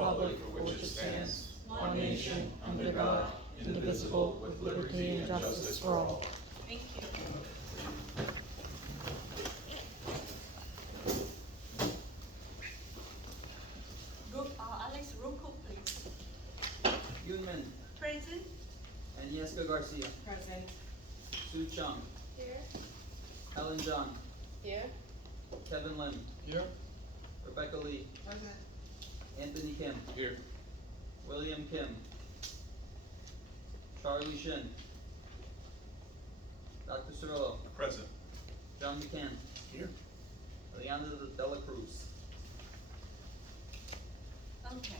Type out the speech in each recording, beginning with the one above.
republic for which it stands, one nation, under God, indivisible, with liberty and justice for all. Thank you. Alex, roll call, please. Yunman, Present. Agnieszka Garcia, Present. Sue Chung, Here. Helen John, Here. Kevin Lim, Here. Rebecca Lee, Present. Anthony Kim, Here. William Kim, Charlie Shin, Dr. Cirillo, Present. John McCann, Here. Leona Dela Cruz. Okay,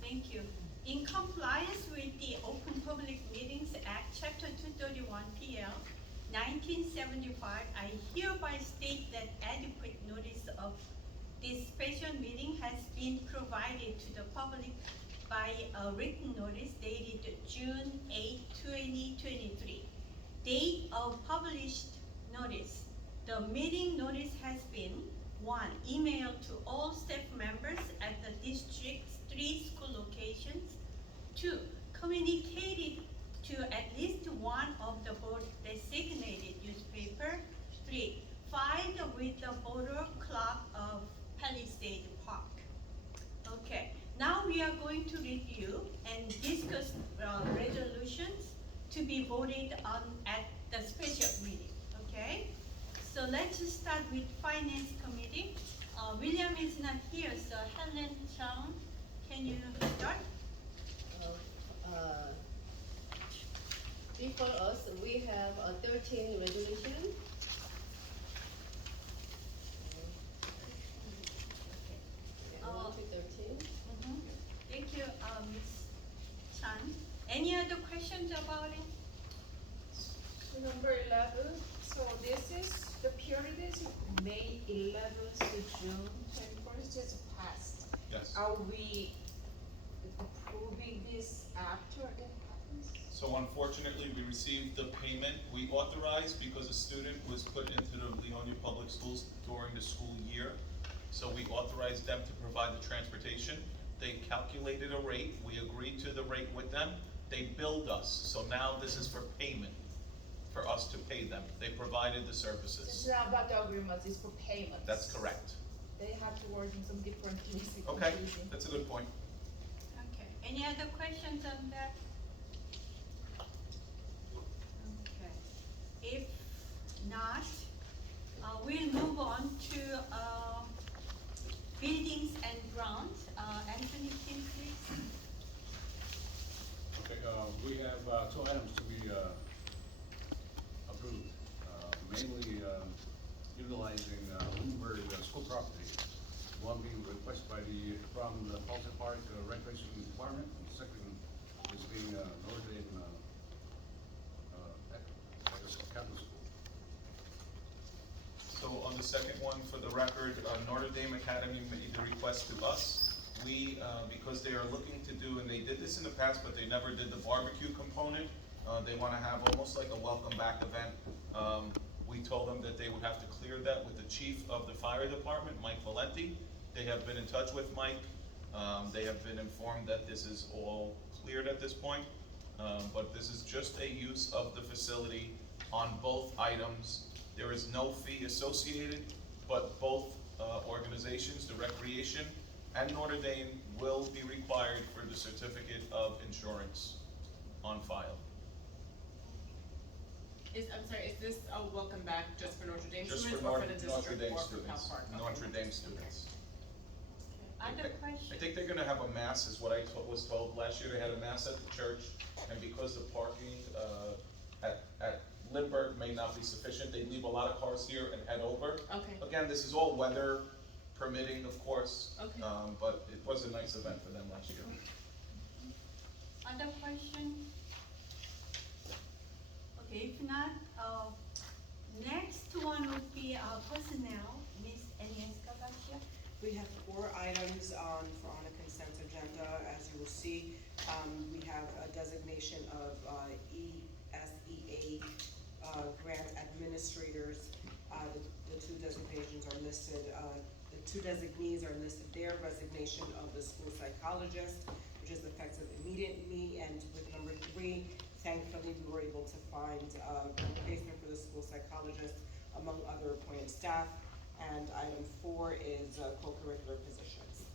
thank you. In compliance with the Open Public Meetings Act, Chapter 231 PL 1975, I hereby state that adequate notice of this special meeting has been provided to the public by a written notice dated June 8, 2023. Date of published notice. The meeting notice has been 1. Emailed to all staff members at the district's 3 school locations. 2. Communicated to at least one of the board designated newspaper. 3. Filed with the voter clerk of Palisades Park. Okay, now we are going to review and discuss resolutions to be voted on at the special meeting, okay? So let's start with Finance Committee. William is not here, so Helen Chung, can you start? Before us, we have 13 resolution. Uh, 1 to 13. Thank you, Ms. Chan. Any other questions about it? Number 11, so this is, the period is May 11th to June 21st, just passed. Yes. Are we approving this after it happens? So unfortunately, we received the payment we authorized because a student was put into the Leonia Public Schools during the school year. So we authorized them to provide the transportation. They calculated a rate, we agreed to the rate with them, they billed us. So now this is for payment, for us to pay them. They provided the It's services. not about the agreements, it's for payments. That's correct. They have to work in some different things. it's Okay, confusing. that's a good point. Okay, any other questions on that? Okay, if not, we'll move on to buildings and grounds. Anthony, Kim, please. Okay, we have 2 items to be approved, mainly utilizing Bloomberg school property. One being requested from the Palisades Park Recreation Department, and the second is being Notre Dame Catholic School. So on the second one, for the record, Notre Dame Academy made the request to us. We, because they are looking to do, and they did this in the past, but they never did the barbecue component. They wanna have almost like a welcome back event. We told them that they would have to clear that with the chief of the fire department, Mike Valenti. They have been in touch with Mike. They have been informed that this is all cleared at this point. But this is just a use of the facility on both items. There is no fee associated, but both organizations, the recreation and Notre Dame, will be required for the certificate of insurance on file. I'm sorry, is this a welcome back just for Notre Dame Just students for or Notre for the district Dame or for Cal students, Park? Okay. Notre Dame students. Other I questions? think they're gonna have a mass, is what I was told. Last year they had a mass at the church, and because the parking, at Lindbergh may not be sufficient, they leave a lot of cars here and head over. Okay, Again, this is all weather permitting, of course, okay. but it was a nice event for them last year. Other question? Okay, if not, next one would be personnel, Ms. Agnieszka Garcia. We have 4 items on the consent agenda. As you will see, we have a designation of ESEA grant administrators. The 2 designations are listed. The two designees are listed there, resignation of the school psychologist, which is effective immediately, and with number 3, thankfully, we were able to find a replacement for the school psychologist among other appointed staff. And item 4 is co-curricular positions.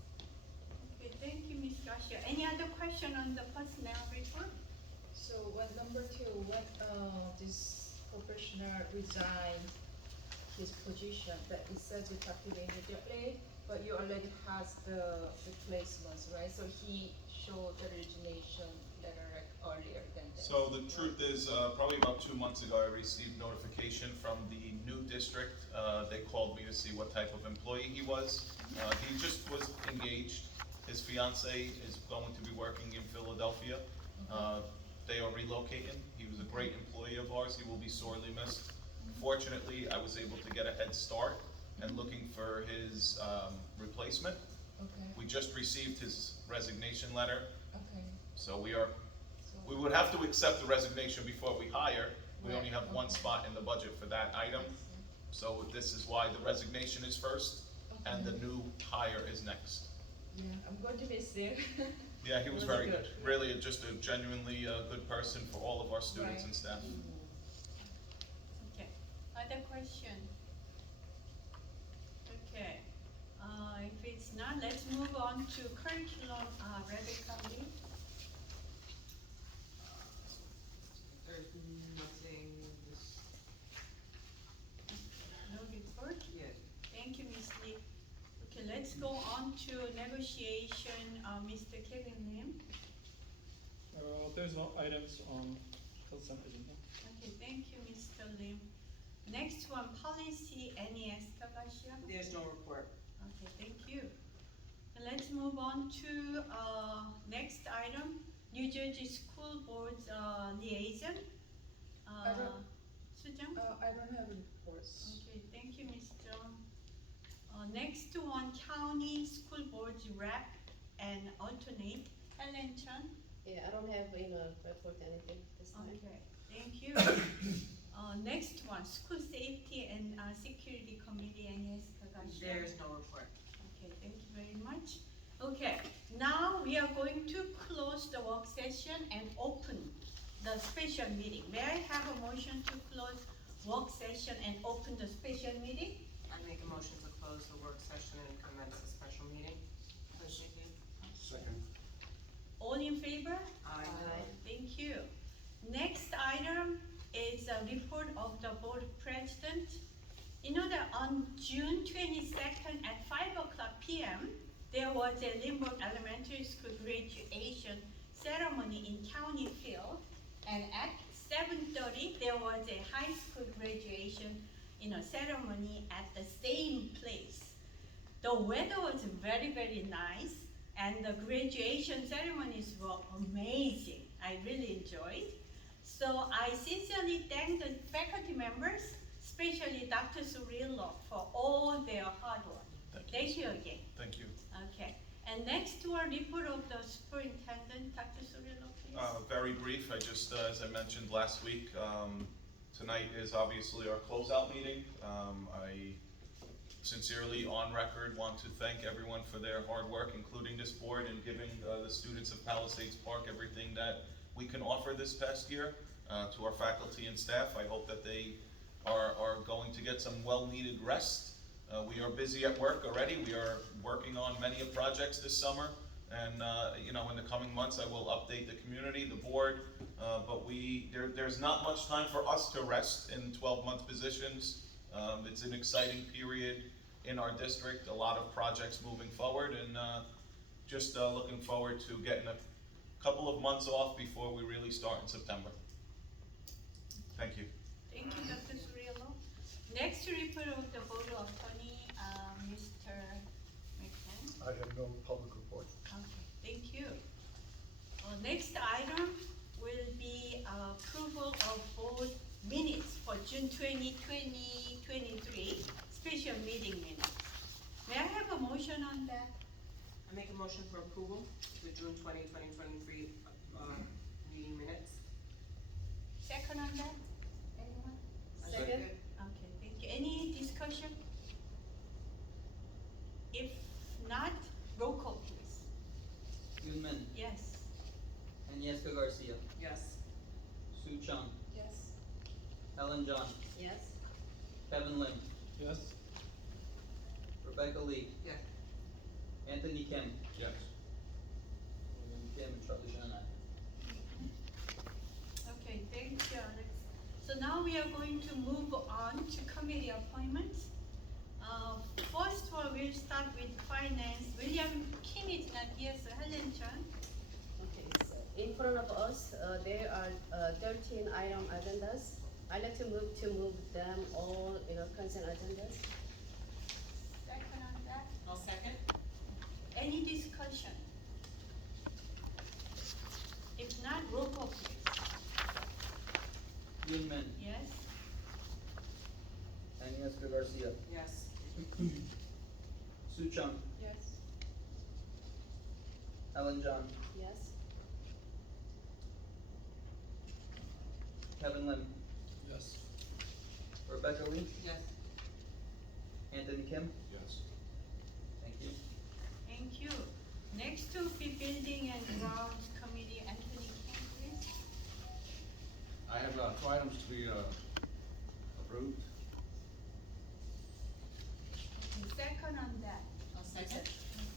Okay, thank you, Ms. Garcia. Any other question on the personnel report? So when number 2, when this professional resigned his position, that it says effective immediately, but you already has the replacements, right? So he showed the resignation letter like earlier than that. So the truth is, probably about 2 months ago, I received notification from the new district. They called me to see what type of employee he was. He just was engaged. His fiance is going to be working in Philadelphia. They are relocating. He was a great employee of ours. He will be sorely missed. Fortunately, I was able to get a head start and looking for his replacement. Okay, We just received his resignation letter, okay. so we would have to accept the resignation before we hire. We only have one spot in the budget for that item, so this is why the resignation is first and the new hire is next. Yeah, I'm going to miss him. Yeah, he was Was very good. good, really just a genuinely good person for all of our students and staff. Okay, other question? Okay, if it's not, let's move on to curriculum, Rebecca Lee. There's nothing this, No report? yeah. Thank you, Ms. Lee. Okay, let's go on to negotiation, Mr. Kevin Lim. There's no items on consent agenda. Okay, thank you, Mr. Lim. Next one, policy, NES, Garcia. There's no report. Okay, thank you. And let's move on to, next item, New Jersey School Board's, liaison. I don't- Sujang? I don't have reports. Okay, thank you, Ms. Jung. Next one, county school board's rep and alternate, Helen Chan. Yeah, I don't have, report anything this time. Okay, thank you. Next one, school safety and, security committee, Agnes Kagashi. There's no report. Okay, thank you very much. Okay, now we are going to close the work session and open the special meeting. May I have a motion to close work session and open the special meeting? I make a motion to close the work session and commence the special meeting. Second. All in favor? Aye. Thank you. Next item is a report of the board president. You know that on June 22nd at 5:00 p.m., there was a Limburg Elementary School graduation ceremony in County Field. And at 7:30, there was a high school graduation, ceremony at the same place. The weather was very, very nice, and the graduation ceremonies were amazing. I really enjoyed. So I sincerely thank the faculty members, especially Dr. Surillo, for all their hard work. Thank you again. Thank you. Okay. And next to our report of the superintendent, Dr. Surillo, please. Very brief, I just, as I mentioned last week, tonight is obviously our closeout meeting. I sincerely, on record, want to thank everyone for their hard work, including this board, in giving the students of Palisades Park everything that we can offer this past year. To our faculty and staff, I hope that they are going to get some well-needed rest. We are busy at work already. We are working on many projects this summer. And, in the coming months, I will update the community, the board, but there's not much time for us to rest in 12-month positions. It's an exciting period in our district, a lot of projects moving forward, and just looking forward to getting a couple of months off before we really start in September. Thank you. Thank you, Dr. Surillo. Next report of the Board of Attorney, Mr. McCann. I have no public report. Okay, thank you. Next item will be approval of board minutes for June 20, 2023, special meeting minutes. May I have a motion on that? I make a motion for approval, the June 20, 2023, meeting minutes. Second on that? Anyone? Second? Okay, thank you. Any discussion? Yes. Agnieszka Garcia, Yes. Sue Chung, Yes. Helen John, Yes. Kevin Lim, Yes. Rebecca Lee, Yes. Anthony Kim, Yes. William Kim, and Charlie Shannon. Okay, thank you, Alex. So now we are going to move on to committee appointments. First of all, we'll start with finance. William Kim is not here, so Helen Chan. Okay, so in front of us, there are 13 item agendas. I'd like to move them all, consent agendas. Second on that. I'll second. Any discussion? If not, roll call please. Yoon Min, Yes? Agnieszka Garcia, Yes. Sue Chung, Yes. Helen John, Yes. Kevin Lim, Yes. Rebecca Lee, Yes. Anthony Kim. Yes. Thank you. Thank you. Next to be Building and Grounds Committee, Anthony Kim, please. I have, 2 items to be, approved. Okay, second on that. I'll second.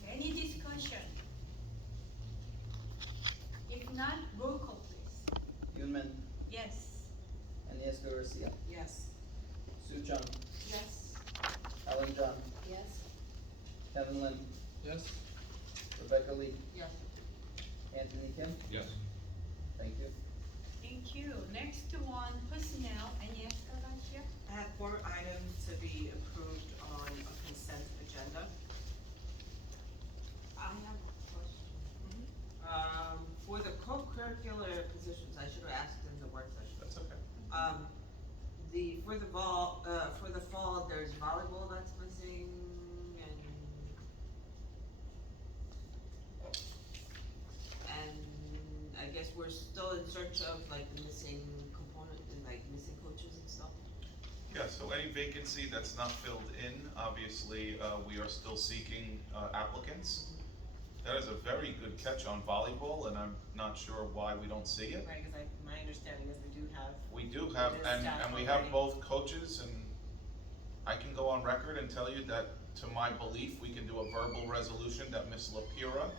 Okay, any discussion? If not, roll call please. Yoon Min, Yes. Agnieszka Garcia, Yes. Sue Chung, Yes. Helen John, Yes. Kevin Lim, Yes. Rebecca Lee, Yes. Anthony Kim. Yes. Thank you. Thank you. Next one, personnel, Agnieszka Garcia. I have 4 items to be approved on a consent agenda. I have a question. For the co-curricular positions, I should have asked in the work session. That's okay. For the fall, there's volleyball that's missing and I guess we're still in search of like the missing component and like missing coaches and stuff. Yeah, so any vacancy that's not filled in, obviously, we are still seeking applicants. That is a very good catch on volleyball, and I'm not sure why we don't see it. Right, because my understanding is we do have. We do have, It is and staff we have already. both coaches, and I can go on record and tell you that, to my belief, we can do a verbal resolution that Ms. Lapira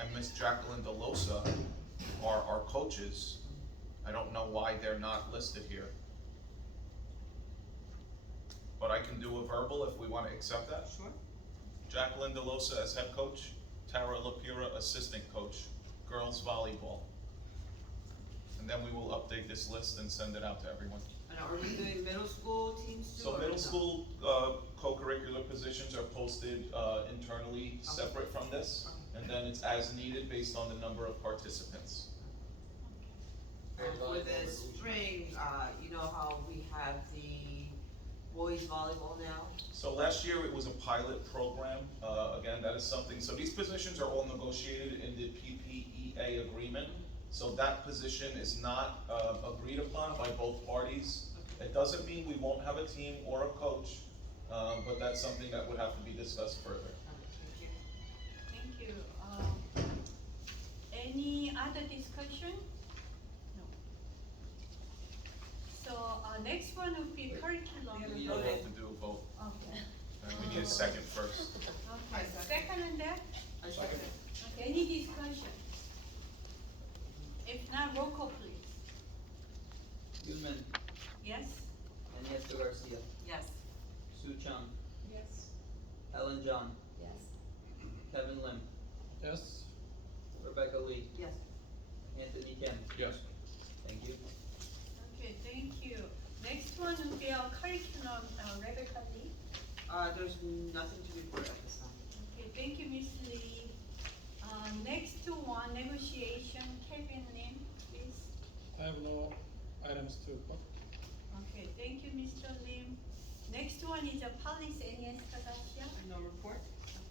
and Ms. Jacqueline DeLosa are our coaches. I don't know why they're not listed here. But I can do a verbal if we wanna accept that. Sure. Jacqueline DeLosa as head coach, Tara Lapira assistant coach, girls volleyball. And then we will update this list and send it out to everyone. And are we doing middle school teams too? So or middle no? school, co-curricular positions are posted, internally, separate from this. And then it's as needed based on the number of participants. For the spring, you know how we have the boys volleyball now? So last year it was a pilot program, again, that is something, so these positions are all negotiated in the PPEA agreement. So that position is not, agreed upon by both parties. It doesn't mean we won't have a team or a coach, but that's something that would have to be discussed further. Thank you. Thank you. Any other discussion? No. So, next one would be curriculum. We You haven't have voted. to do a vote, Okay. and we need a second first. Okay, second on that? I second. Okay, any discussion? If not, roll call please. Yoon Min, Yes? Agnieszka Garcia, Yes. Sue Chung, Yes. Helen John, Yes. Kevin Lim, Yes. Rebecca Lee, Yes. Anthony Kim. Yes. Thank you. Okay, thank you. Next one would be our curriculum, Rebecca Lee. There's nothing to report at this time. Okay, thank you, Ms. Lee. Next to one, negotiation, Kevin Lim, please. I have no items to report. Okay, thank you, Mr. Lim. Next one is a Palisades, Garcia. No report?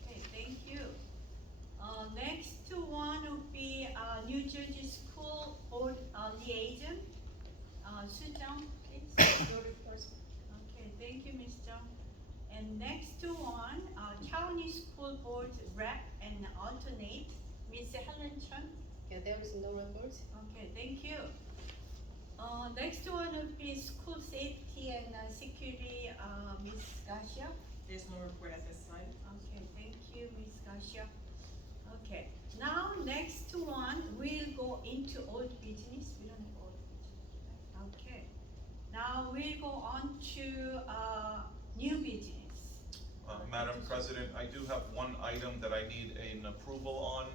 Okay, thank you. Next to one would be, New Jersey School Board, liaison, Su Zhang, please. No reports. Okay, thank you, Ms. Zhang. And next to one, County School Board rep and alternate, Ms. Helen Chen. is no report. Okay, thank you. Next one would be school safety and security, Ms. Garcia. There's no report at this time. Okay, thank you, Ms. Garcia. Okay, now next one, we'll go into old business. We don't have old business, right? Okay. Now we'll go on to, new business. Madam President, I do have one item that I need an approval on,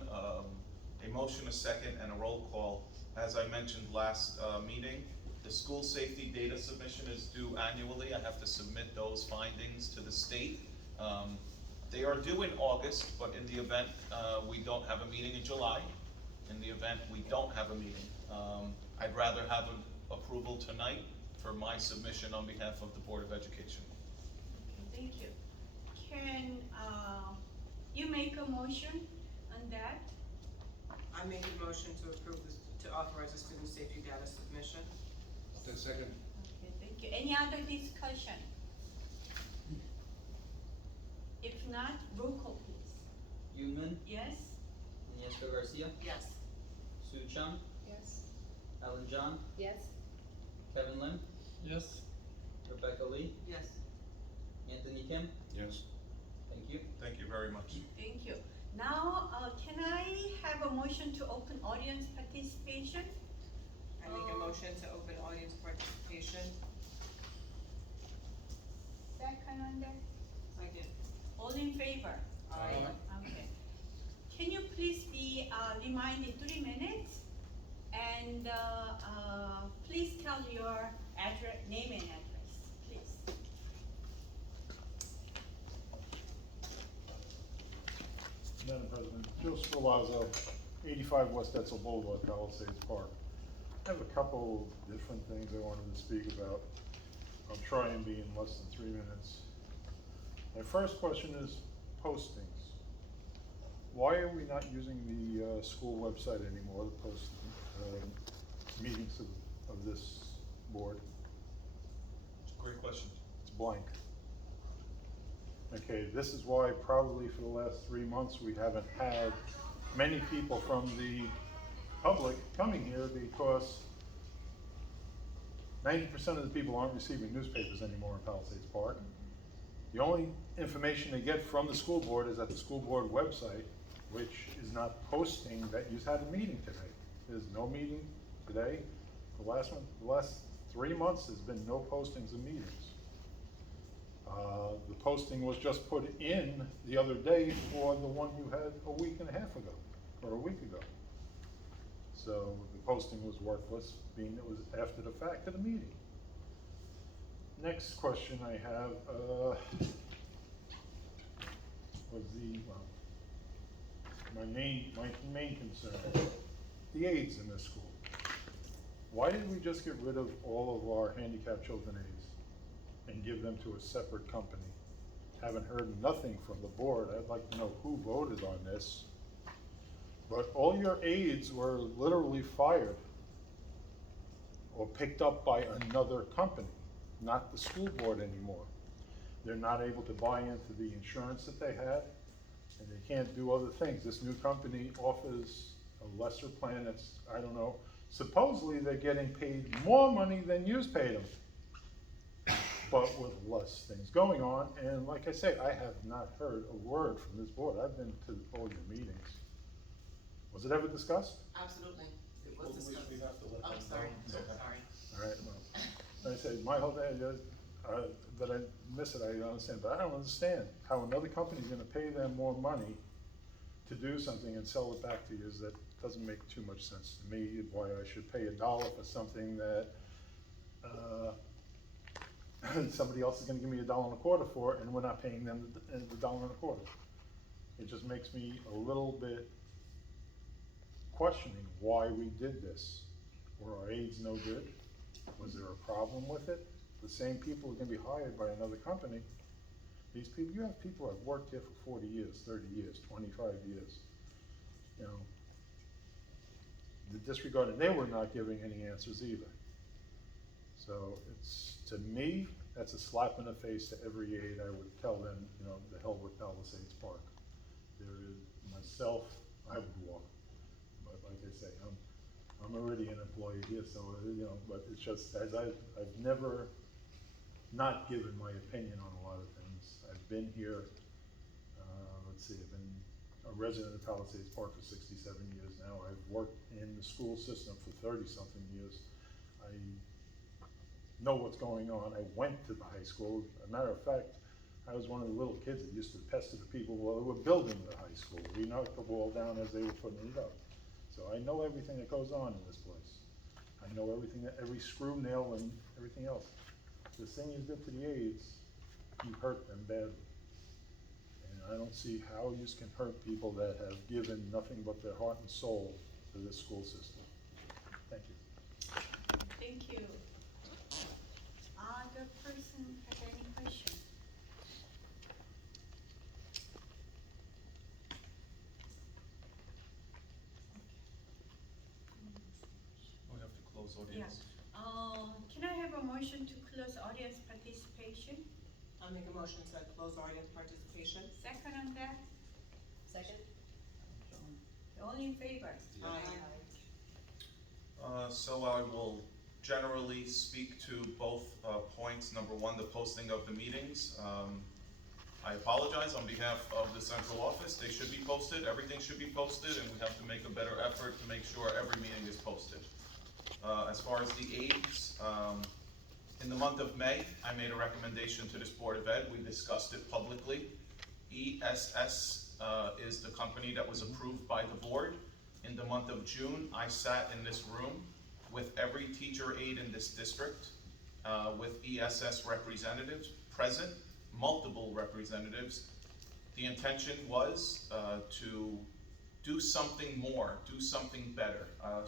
a motion, a second, and a roll call. As I mentioned last meeting, the school safety data submission is due annually. I have to submit those findings to the state. They are due in August, but in the event we don't have a meeting in July, in the event we don't have a meeting, I'd rather have an approval tonight for my submission on behalf of the Board of Education. Okay, thank you. Can, you make a motion on that? I make a motion to approve this, to authorize the student safety data submission. I'll take second. Okay, thank you. Any other discussion? If not, roll call please. Yunman, Yes? Iniesta Garcia, Yes. Sue Chung, Yes. Ellen John, Yes. Kevin Lim, Yes. Rebecca Lee, Yes. Anthony Kim. Yes. Thank you. Thank you very much. Thank you. Now, can I have a motion to open audience participation? I make a motion to open audience participation. Second on that? Second. All in favor? Aye. Okay. Can you please be, reminded 3 minutes? And, please tell your address, name and address, please. Madam President, Joe Spilazzo, 85 West Etzel Boulevard, Palisades Park. I have a couple different things I wanted to speak about. I'll try and be in less than 3 minutes. My first question is postings. Why are we not using the school website anymore to post meetings of this board? Great question. It's blank. Okay, this is why probably for the last 3 months, we haven't had many people from the public coming here because 90% of the people aren't receiving newspapers anymore in Palisades Park. The only information they get from the school board is at the school board website, which is not posting that you've had a meeting today. There's no meeting today. The last 3 months, there's been no postings of meetings. The posting was just put in the other day for the one you had a week and a half ago, or a week ago. So the posting was worthless, being it was after the fact of the meeting. Next question I have, was my main concern, the aides in this school. Why did we just get rid of all of our handicapped children aides and give them to a separate company? Haven't heard nothing from the board. I'd like to know who voted on this. But all your aides were literally fired or picked up by another company, not the school board anymore. They're not able to buy into the insurance that they had, and they can't do other things. This new company offers a lesser plan that's, I don't know, supposedly they're getting paid more money than you paid them, but with less things going on. And like I say, I have not heard a word from this board. I've been to all your meetings. Was it ever discussed? Absolutely. It was Well, discussed. we have to let I'm them sorry, know. sorry. All right, well, like I say, my whole day, that I miss it, I understand, but I don't understand how another company's gonna pay them more money to do something and sell it back to you. That doesn't make too much sense to me, why I should pay $1 for something that, somebody else is gonna give me $1.25 for, and we're not paying them the $1.25. It just makes me a little bit questioning why we did this. Were our aides no good? Was there a problem with it? The same people are gonna be hired by another company. These people, you have people that have worked here for 40 years, 30 years, 25 years. You know, the disregard, and they were not giving any answers either. So it's, to me, that's a slap in the face to every aide. I would tell them, you know, the hell with Palisades Park. There is, myself, I would walk. But like I say, I'm already an employee here, so, but it's just, as I've never not given my opinion on a lot of things. I've been here, let's see, I've been a resident of Palisades Park for 67 years now. I've worked in the school system for 30-something years. I know what's going on. I went to the high school. As a matter of fact, I was one of the little kids that used to pester the people while they were building the high school. We knocked the wall down as they were putting it up. So I know everything that goes on in this place. I know everything, every screw, nail, and everything else. The thing you did to the aides, you hurt them badly. And I don't see how you can hurt people that have given nothing but their heart and soul to this school system. Thank you. Thank you. Other person have any question? We have to close audience. Can I have a motion to close audience participation? I'll make a motion to close audience participation. Second on that? Second? All in favor? Aye. So I will generally speak to both points. Number one, the posting of the meetings. I apologize on behalf of the central office. They should be posted, everything should be posted, and we have to make a better effort to make sure every meeting is posted. As far as the aides, in the month of May, I made a recommendation to this Board of Ed. We discussed it publicly. ESS is the company that was approved by the board. In the month of June, I sat in this room with every teacher aide in this district, with ESS representatives present, multiple representatives. The intention was to do something more, do something better.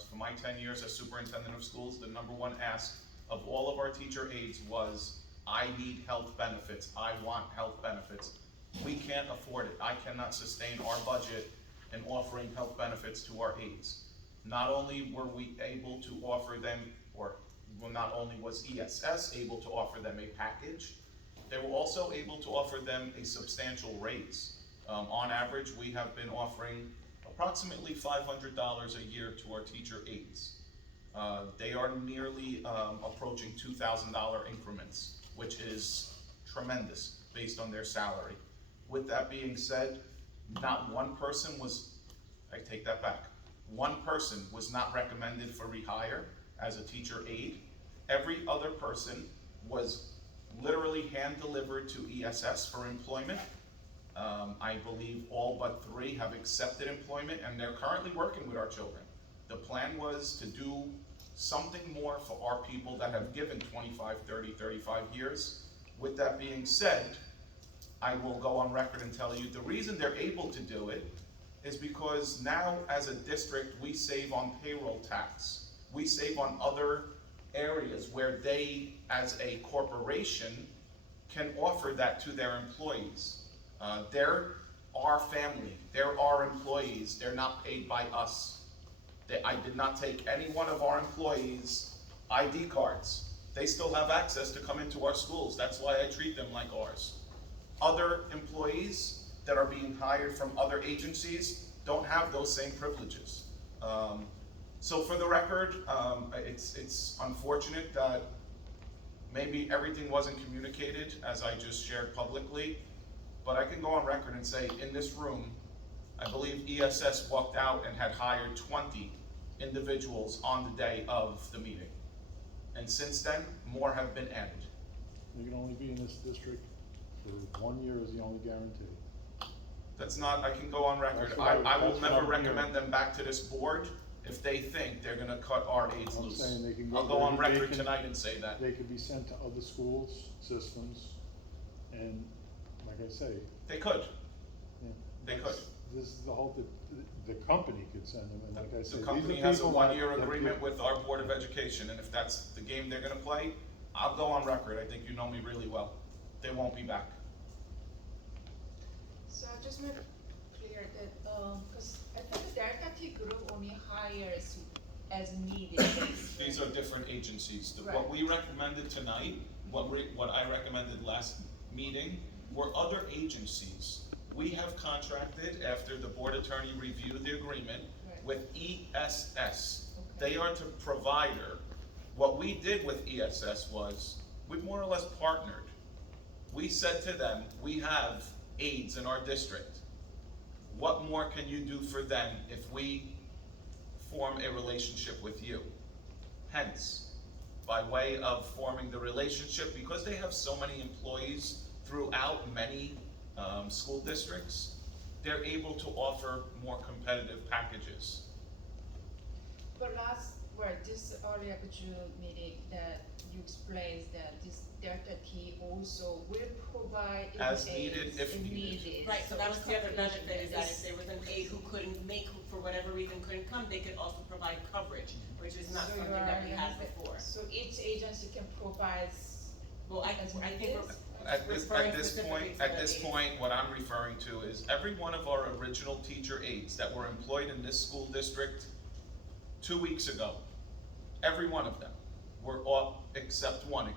For my 10 years as superintendent of schools, the number one ask of all of our teacher aides was, I need health benefits, I want health benefits. We can't afford it. I cannot sustain our budget in offering health benefits to our aides. Not only were we able to offer them, not only was ESS able to offer them a package, they were also able to offer them a substantial raise. On average, we have been offering approximately $500 a year to our teacher aides. They are nearly approaching $2,000 increments, which is tremendous based on their salary. With that being said, not one person was, I take that back, one person was not recommended for rehire as a teacher aide. Every other person was literally hand-delivered to ESS for employment. I believe all but 3 have accepted employment, and they're currently working with our children. The plan was to do something more for our people that have given 25, 30, 35 years. With that being said, I will go on record and tell you the reason they're able to do it is because now as a district, we save on payroll tax. We save on other areas where they, as a corporation, can offer that to their employees. They're our family, they're our employees, they're not paid by us. I did not take any one of our employees' ID cards. They still have access to come into our schools. That's why I treat them like ours. Other employees that are being hired from other agencies don't have those same privileges. So for the record, it's unfortunate that maybe everything wasn't communicated as I just shared publicly, but I can go on record and say in this room, I believe ESS walked out and had hired 20 individuals on the day of the meeting. And since then, more have been added. You can only be in this district for 1 year is the only guarantee. That's not, I can go on record. That's what I will that's what never I'm recommend hearing. them back to this board if they think they're gonna cut our aides I'm loose. saying they can I'll go on they record can- tonight and say that. They could be sent to other schools, systems, and like I say. They could, yeah, they could. This is the whole, the company could send them, and like I said, The these company are has a people 1 year that agreement give- with our Board of Education, and if that's the game they're gonna play, I'll go on record. I think you know me really well. They won't be back. So I just make clear that, cause I think the Delta T group only hires as needed. These are different agencies. What Right. we recommended tonight, what I recommended last meeting, were other agencies. We have contracted, after the board attorney reviewed the agreement, Right. with ESS. They are the provider. What we did with ESS was, we more or less partnered. We said to them, we have aides in our district. What more can you do for them if we form a relationship with you? Hence, by way of forming the relationship, because they have so many employees throughout many school districts, they're able to offer more competitive packages. But this earlier June meeting that you explained that this Delta T also will provide As aids needed, if needed. Right, so that was the other calculation benefit, is that is- if there was an aide who couldn't make, who for whatever reason couldn't come, they could also provide coverage, which is not So you something that we are had gonna- before. So each agency can provide. Well, I as think needed? we're At this referring specifically to at the this aides. point, what I'm referring to is every one of our original teacher aides that were employed in this school district 2 weeks ago, every one of them except one,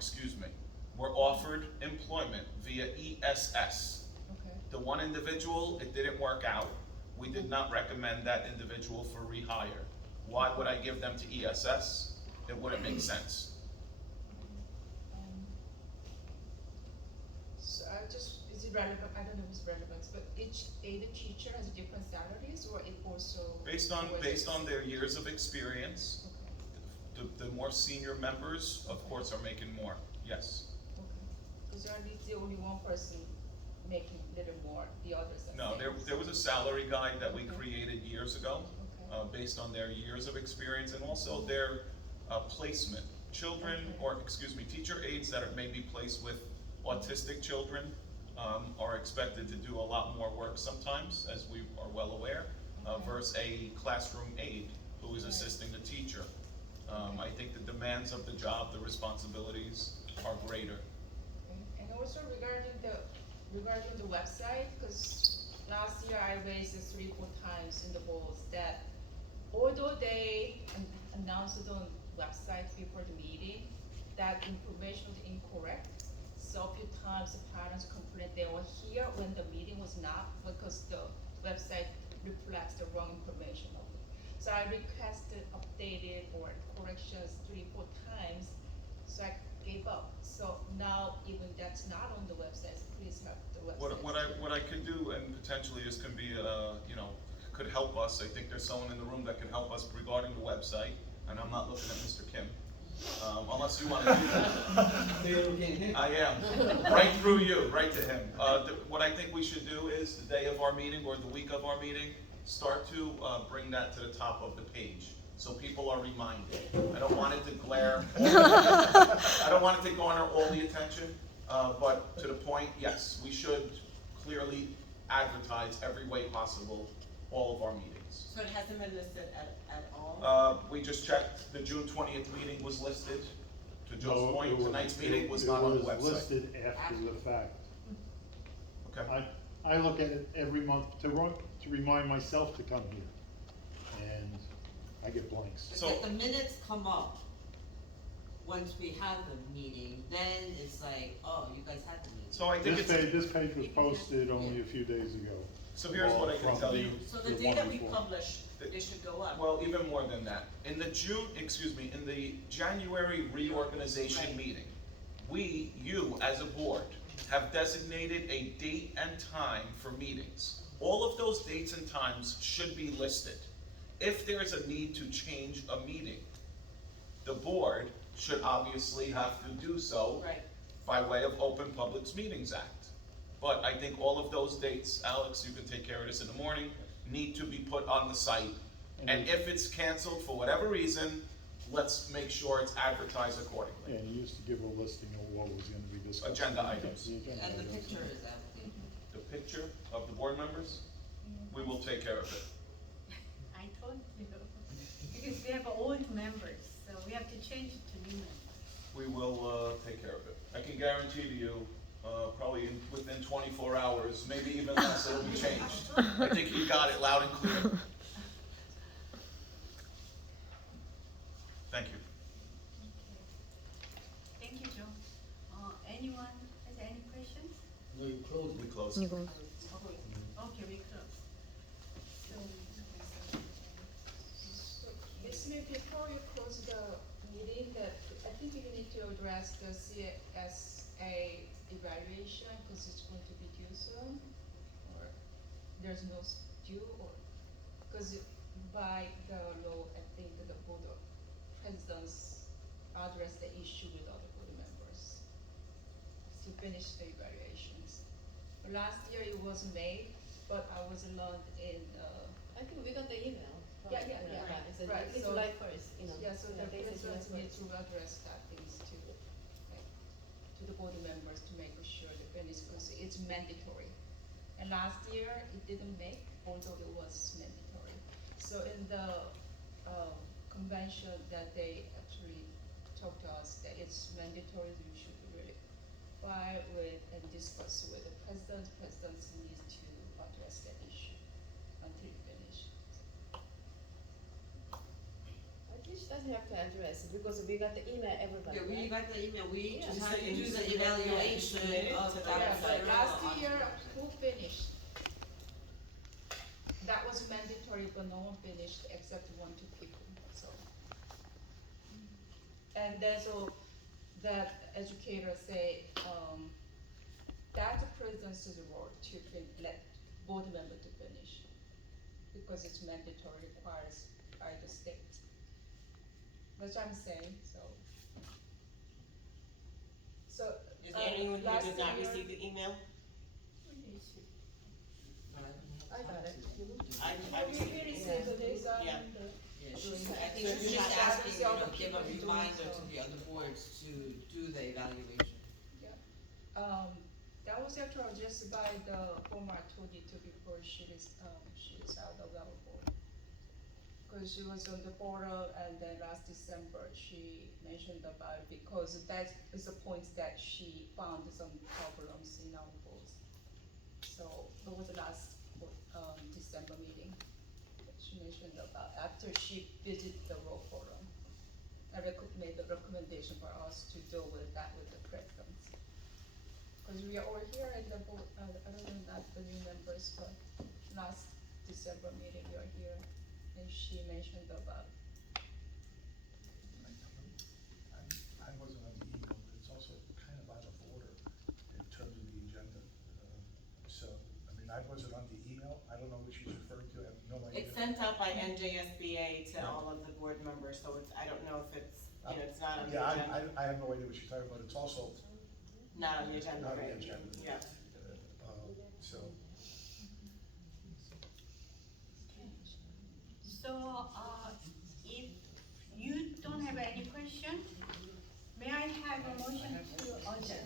were offered employment via ESS. Okay. The one individual, it didn't work out. We did not recommend that individual for rehire. Why would I give them to ESS? It wouldn't make sense. So is it relevant, I don't know if it's relevant, but each aide teacher has different salaries, or it also? Based on their years of experience, Okay, the more senior members, of course, are making more, yes. okay, because the only one person making a little more, the others are No, same. there was a salary guide that we Okay. created years ago, Okay. based on their years of experience and also their placement. Children, Okay. or teacher aides that are maybe placed with autistic children, are expected to do a lot more work sometimes, as we are well aware, Okay. versus a classroom aide who is Right. assisting the teacher. I think the demands of the job, the responsibilities are greater. Okay. And also regarding the website, because last year I raised it 3-4 times in the boards that although they announced it on website before the meeting, that information was incorrect. So a few times the parents complained they were here when the meeting was not, because the website reflects the wrong information of it. So I requested updated or corrections 3-4 times, so I gave up. So now even that's not on the website, please help the website. What I could do, and potentially this can be, could help us, I think there's someone in the room that can help us regarding the website, and I'm not looking at Mr. Kim, unless you wanna do that. So you're looking at him? I am, right through you, right to him. What I think we should do is, the day of our meeting or the week of our meeting, start to bring that to the top of the page, so people are reminded. I don't want it to glare, I don't want it to garner all the attention, but to the point, yes, we should clearly advertise every way possible all of our meetings. So it hasn't been listed at all? We just checked, the June 20th meeting was listed. To Joe's No, point, it was- tonight's meeting was not on the It was website. listed after the fact. Okay, I look at it every month to remind myself to come here, and I get blanks. But So- if the minutes come up, once we have the meeting, then it's like, oh, you guys had the meeting. so I think This page was posted only a few days ago. so here's what I can From tell the- you. So the the day one that we before. publish, it should go up. Well, even more than that. In the January reorganization Right. meeting, you as a board, have designated a date and time for meetings. All of those dates and times should be listed. If there is a need to change a meeting, the board should obviously have to do so Right. by way of Open Publics Meetings Act. But I think all of those dates, Alex, you can take care of this in the morning, need to be put on the site. And if it's canceled for whatever reason, let's make sure it's advertised accordingly. And you used to give a listing of what was gonna be discussed. Agenda items. The agenda And the items. picture is out. The picture of the board members, we will take care of it. I told you, because we have old members, so we have to change it to new members. We will, take care of it. I can guarantee to you, probably within 24 hours, maybe even less, it'll be changed. I think you got it loud and clear. Thank you. Thank you, Joe. Anyone has any questions? No, you closed. We close. Okay, we close. So, Excuse me, before you close the meeting, that I think you need to address the CSA evaluation, cause it's going to be due soon, or there's no due, or, cause by the law, I think the board of presidents address the issue with other board members to finish the evaluations. Last year it was May, but I was learned in, I think we got the email. Yeah, yeah, yeah, It's right, it's so- July first, yeah, so the date is July presidents need 1st. to address that things to, like, to the board members to make sure they finish, cause it's mandatory. And last year, it didn't make, although it was mandatory. So in the, convention that they actually talked to us that it's mandatory, you should really file with and discuss with the presidents need to address that issue until you finish. I think she doesn't have to address, because we got the email, everybody, Yeah, we right? got the email, we Yeah. just had to You do the submitted that, evaluation you submitted of to that. Yeah, but website. last year, who finished? That was mandatory, but no one finished except 1, 2 people, so. And then so, that educator say, that's the president's role to let board member to finish. Because it's mandatory, requires by the state. That's what I'm saying, so. So, Is there anyone who last did not year- receive the email? I got it. I We received it. received this, Yeah. Yeah, she's, I think So she's you just just asking, you know, other give a people doing reminder so. to the other boards to do the evaluation. That was actually just by the former I told you to before she is out of our board. Cause she was on the board and then last December she mentioned about it because that is the point that she found some problems in our boards. So it was the last, December meeting. That she mentioned about after she visited the raw forum. Made the recommendation for us to deal with that with the presidents. Cause we are all here in the board, I don't know, not the new members, but last December meeting, you are here, and she mentioned about, I wasn't on the email, but it's also kind of out of order in terms of the agenda. So, I mean, I wasn't on the email, I don't know what she's referring to, I have no idea. It's sent out by NJSBA to all of the board members, so it's, I don't know if it's, you know, it's not on the Yeah, agenda. I have no idea what she's talking about, it's also Not on the agenda, not on the right? agenda. Yeah. So, So, if you don't have any question, may I have a motion to adjourn?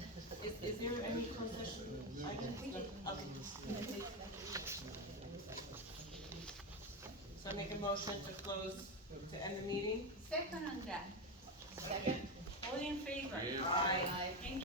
Is there any concession items? Okay. So I make a motion to close, to end the meeting? Second on that. Second. All in favor? Yeah. Aye. Thank